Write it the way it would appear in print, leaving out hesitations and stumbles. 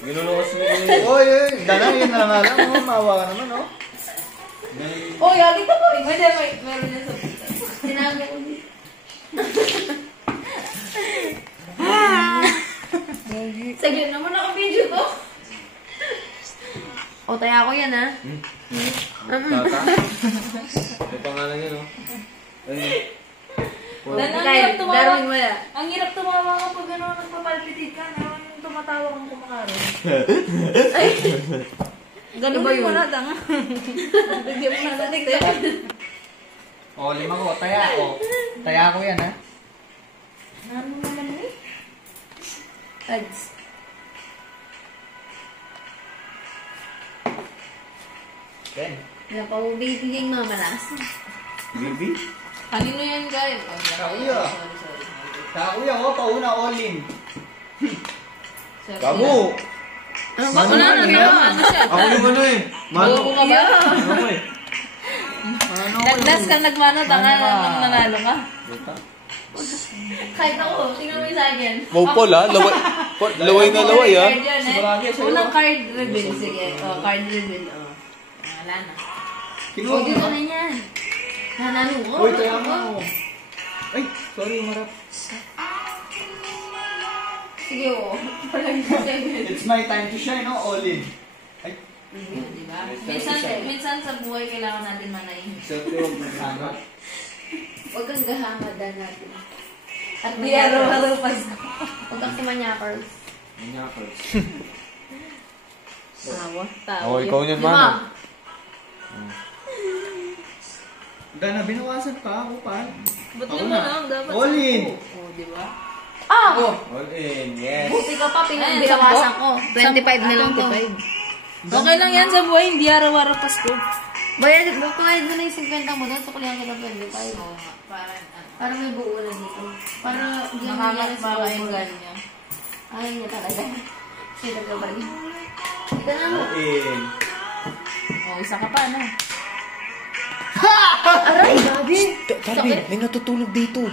Ginulungas mo yun. Oy, dana, yun na lang alam mo. Maawa ka naman, oh. Oh, yagi ka po. Hindi, meron niya sa pita. Tinago ko niya. Saglit naman ako video to. O, taya ko yan, ha? Tata? May pangalan yan, oh. Dan, ang hirap tumawa. Ang hirap tumawa ka pag gano'n nagpapalpitit ka. Naman yung tumatawa kang kumakaroon. Ay! Ganun ba yun? Hindi mo nananig. O, 5 ko. Taya ko. Taya ko yan, ha? Ano naman eh? Ads. Ten. Napabibigay mamalas. Bibi? Kanino yan, guys? Kakuya. Sorry. Kakuya, oh. Pauna, all in. Sorry. Kamu! Ano siya? Ako yung ano eh. Mano. Bago ka ba? Ako eh. Nagdas ka nagmano, tanga naman nanalo ka. Kahit ako, tingnan mo yung sa akin. Wow, Paul ah. Laway na laway ah. Unang card reveal. Sige, card reveal. Wala na. Kinuha Huwag mo. na yan. Nanalo ko. Uy, taya mo. Ay, sorry, marap. Sige, oo. Palagi ko sa'yo. It's my time to shine, no? All in. Ay, Diba? Minsan sa buhay kailangan natin manayin. siyempre, huwag mo sana. Huwag kang gahamadan natin. At di araw-araw Pasko. Huwag kang kumanyakers. Manyakers. Tawa. Tawa. Oh, ikaw yun, Mano. Dana, binawasan pa ako pa. Ba't Ako yun na. lang? Dapat All in. Oo, diba? Ah! All in, yes. Buti ka pa, pinagbilawasan ko. 25 na lang to. Okay lang yan sa buhay, hindi araw-araw Pasko. Bayad mo na yung 50 mo doon, suklihan ka ng 25. Oo nga, para may buo na dito. Para hindi ang nangyari sa buhay niya. Ayaw niya talaga. Sino ka ba rin? Ito na mo. All in. Oh, isa ka pa na. Aray, gabi! Darby, may natutulog dito.